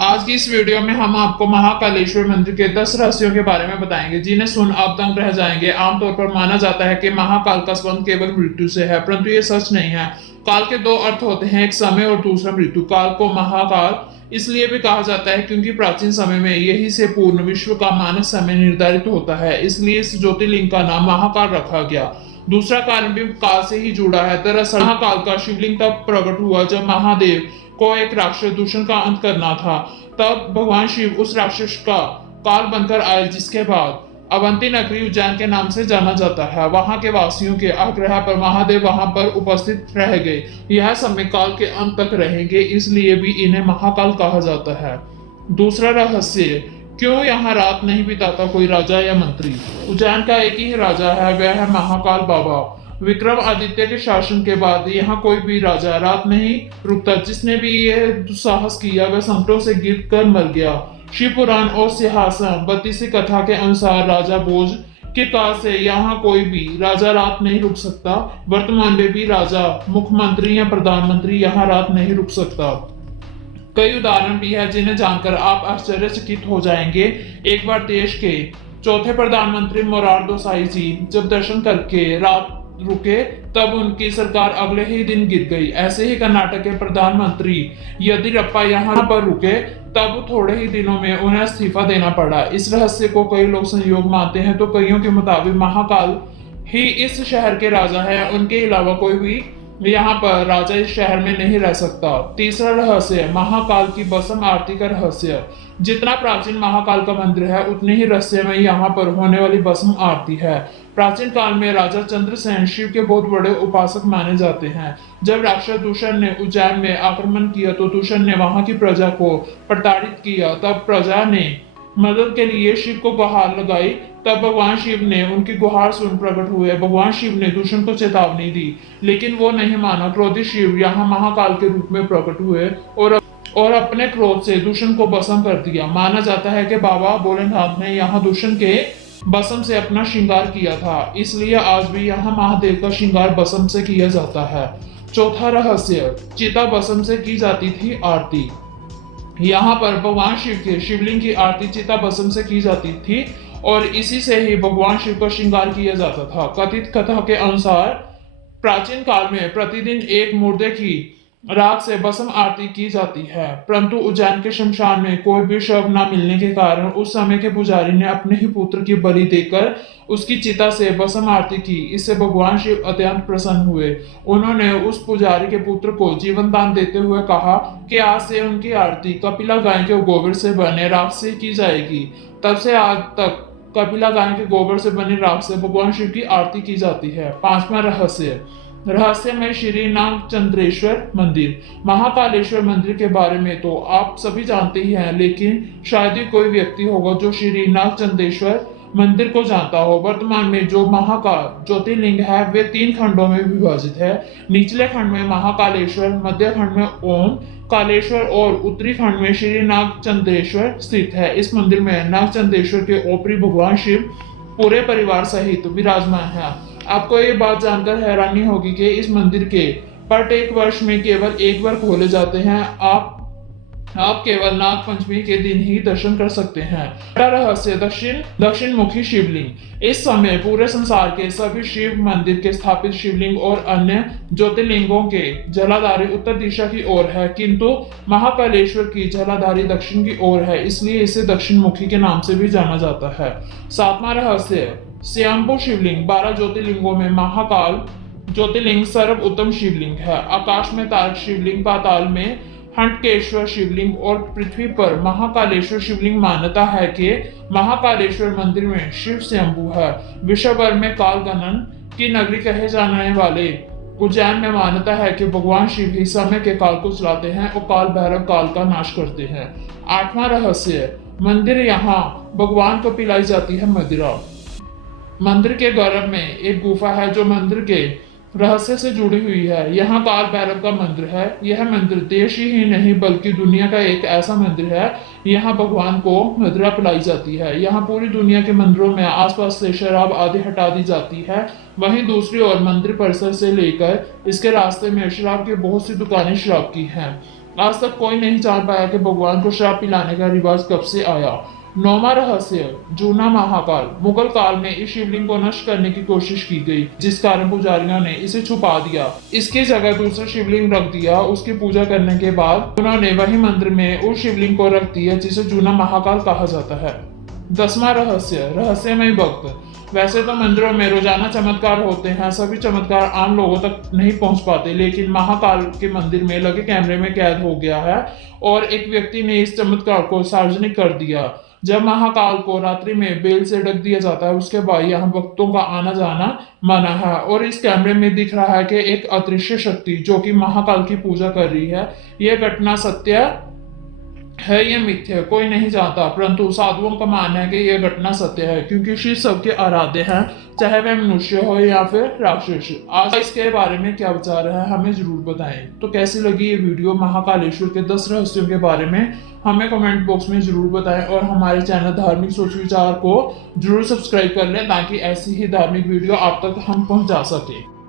आज की इस वीडियो में हम आपको महाकालेश्वर मंदिर के 10 रहस्यों के बारे में बताएंगे जिन्हें सुन आप दंग रह जाएंगे। आमतौर पर माना जाता है कि महाकाल का संबंध केवल मृत्यु से है, परंतु ये सच नहीं है। काल के दो अर्थ होते हैं, एक समय और दूसरा मृत्यु। काल को महाकाल इसलिए भी कहा जाता है क्योंकि प्राचीन समय में यही से पूर्ण विश्व का मानक समय निर्धारित होता है, इसलिए इस ज्योतिर्लिंग का नाम महाकाल रखा गया। दूसरा कारण भी काल से ही जुड़ा है। दरअसल महाकाल का शिवलिंग तब प्रकट हुआ जब महादेव को एक राक्षस दूषण का अंत करना था। तब भगवान शिव उस राक्षस का काल बनकर आए, जिसके बाद अवंती नगरी उज्जैन के नाम से जाना जाता है। वहां के वासियों के आग्रह पर महादेव वहां पर उपस्थित रह गए। यह समय काल के अंत तक रहेंगे, इसलिए भी इन्हें महाकाल कहा जाता है। दूसरा रहस्य, क्यों यहाँ रात नहीं बिताता कोई राजा या मंत्री? उज्जैन का एक ही राजा है, वह है महाकाल बाबा। विक्रमादित्य के शासन के बाद यहाँ कोई भी राजा रात नहीं रुकता। जिसने भी यह दुस्साहस किया वह संकटों से गिर कर मर गया। शिव पुराण और सिंहासन बत्तीसी कथा के अनुसार राजा भोज के काल से यहाँ कोई भी राजा रात नहीं रुक सकता। वर्तमान में भी राजा, मुख्यमंत्री या प्रधानमंत्री यहाँ रात नहीं रुक सकता। कई उदाहरण भी है जिन्हें जानकर आप आश्चर्यचकित हो जाएंगे। एक बार देश के चौथे प्रधानमंत्री मोरारदो साई जी जब दर्शन करके रात रुके, तब उनकी सरकार अगले ही दिन गिर गई। ऐसे ही कर्नाटक के प्रधानमंत्री येदियुरप्पा यहाँ पर रुके, तब थोड़े ही दिनों में उन्हें इस्तीफा देना पड़ा। इस रहस्य को कई लोग संयोग मानते हैं, तो कईयों के मुताबिक महाकाल ही इस शहर के राजा है, उनके अलावा कोई भी यहाँ पर राजा इस शहर में नहीं रह सकता। तीसरा रहस्य, महाकाल की भस्म आरती का रहस्य। जितना प्राचीन महाकाल का मंदिर है, उतनी ही रहस्यमय यहाँ पर होने वाली भस्म आरती है। प्राचीन काल में राजा चंद्रसेन शिव के बहुत बड़े उपासक माने जाते हैं। जब राक्षस दूषण ने उज्जैन में आक्रमण किया तो दूषण ने वहां की प्रजा को प्रताड़ित किया। तब प्रजा ने मदद के लिए शिव को गुहार लगाई। तब भगवान शिव ने उनकी गुहार सुन प्रकट हुए। भगवान शिव ने दूषण को चेतावनी दी, लेकिन वो नहीं माना। क्रोधित शिव यहाँ महाकाल के रूप में प्रकट हुए और अपने क्रोध से दूषण को भस्म कर दिया। माना जाता है कि बाबा भोलेनाथ ने यहाँ दूषण के भस्म से अपना श्रृंगार किया था, इसलिए आज भी यहाँ महादेव का श्रृंगार भस्म से किया जाता है। चौथा रहस्य, चिता भस्म से की जाती थी आरती। यहाँ पर भगवान शिव के शिवलिंग की आरती चिता भस्म से की जाती थी और इसी से ही भगवान शिव का श्रृंगार किया जाता था। कथित कथा के अनुसार प्राचीन काल में प्रतिदिन एक मुर्दे की राख से भस्म आरती की जाती है, परंतु उज्जैन के शमशान में कोई भी शव न मिलने के कारण उस समय के पुजारी ने अपने ही पुत्र की बलि देकर उसकी चिता से भस्म आरती की। इससे भगवान शिव अत्यंत प्रसन्न हुए। उन्होंने उस पुजारी के पुत्र को जीवन दान देते हुए कहा कि आज से उनकी आरती कपिला गाय के गोबर से बने राख से की जाएगी। तब से आज तक कपिला गाय के गोबर से बने राख से भगवान शिव की आरती की जाती है। पांचवा रहस्य में श्री नागचंद्रेश्वर मंदिर। महाकालेश्वर मंदिर के बारे में तो आप सभी जानते ही हैं, लेकिन शायद ही कोई व्यक्ति होगा जो श्री नागचंद्रेश्वर मंदिर को जानता हो। वर्तमान में जो महाकाल ज्योतिर्लिंग है वे 3 खंडों में विभाजित है। निचले खंड में महाकालेश्वर, मध्य खंड में ओम कालेश्वर और उत्तरी खंड में श्री नागचंद्रेश्वर स्थित है। इस मंदिर में नागचंद्रेश्वर के ओपरी भगवान शिव पूरे परिवार सहित विराजमान है। आपको ये बात जानकर हैरानी होगी कि इस मंदिर के पट एक वर्ष में केवल एक बार खोले जाते हैं। आप केवल नाग पंचमी के दिन ही दर्शन कर सकते हैं। रहस्य, दक्षिण मुखी शिवलिंग। इस समय पूरे संसार के सभी शिव मंदिर के स्थापित शिवलिंग और अन्य ज्योतिर्लिंगों के जलाधारी उत्तर दिशा की ओर है, किंतु महाकालेश्वर की जलाधारी दक्षिण की ओर है, इसलिए इसे दक्षिण मुखी के नाम से भी जाना जाता है। सातवां रहस्य, स्वयंभू शिवलिंग। 12 ज्योतिर्लिंगों में महाकाल ज्योतिर्लिंग सर्वोत्तम शिवलिंग है। आकाश में तारक शिवलिंग, पाताल में हंटकेश्वर शिवलिंग और पृथ्वी पर महाकालेश्वर शिवलिंग। मान्यता है कि महाकालेश्वर मंदिर में शिव स्वयंभू है। विश्व भर में काल गणन की नगरी कहे जाने वाले उज्जैन में मान्यता है कि भगवान शिव ही समय के काल को चलाते हैं और काल भैरव काल का नाश करते हैं। आठवां रहस्य, मंदिर यहाँ भगवान को पिलाई जाती है मदिरा। मंदिर के गर्भ में एक गुफा है जो मंदिर के रहस्य से जुड़ी हुई है। यहाँ काल भैरव का मंदिर है। यह मंदिर देश ही नहीं बल्कि दुनिया का एक ऐसा मंदिर है, यहाँ भगवान को मदिरा पिलाई जाती है। यहाँ पूरी दुनिया के मंदिरों में आसपास से शराब आदि हटा दी जाती है। वहीं दूसरी ओर मंदिर परिसर से लेकर इसके रास्ते में शराब की बहुत सी दुकानें शराब की हैं। आज तक कोई नहीं जान पाया कि भगवान को श्राप पिलाने का रिवाज कब से आया। नौवां रहस्य, जूना महाकाल। मुगल काल में इस शिवलिंग को नष्ट करने की कोशिश की गई, जिस कारण पुजारियों ने इसे छुपा दिया। इसकी जगह दूसरा शिवलिंग रख दिया। उसकी पूजा करने के बाद उन्होंने वही मंदिर में उस शिवलिंग को रख दिया जिसे जूना महाकाल कहा जाता है। 10वां रहस्य, रहस्यमय भक्त। वैसे तो मंदिरों में रोजाना चमत्कार होते हैं, सभी चमत्कार आम लोगों तक नहीं पहुंच पाते, लेकिन महाकाल के मंदिर में लगे कैमरे में कैद हो गया है और एक व्यक्ति ने इस चमत्कार को सार्वजनिक कर दिया। जब महाकाल को रात्रि में बेल से ढक दिया जाता है, उसके बाद यहाँ भक्तों का आना जाना मना है और इस कैमरे में दिख रहा है कि एक अदृश्य शक्ति जो कि महाकाल की पूजा कर रही है। यह घटना सत्य है या मिथ्या कोई नहीं जानता, परंतु साधुओं का मानना है कि यह घटना सत्य है, क्योंकि शिव सबके आराध्य हैं, चाहे वह मनुष्य हो या फिर राक्षस। आज इसके बारे में क्या विचार है हमें जरूर बताएं। तो कैसी लगी ये वीडियो महाकालेश्वर के 10 रहस्यों के बारे में हमें कमेंट बॉक्स में जरूर बताएं और हमारे चैनल धार्मिक सोच विचार को जरूर सब्सक्राइब कर लें ताकि ऐसी ही धार्मिक वीडियो आप तक हम पहुंचा सके।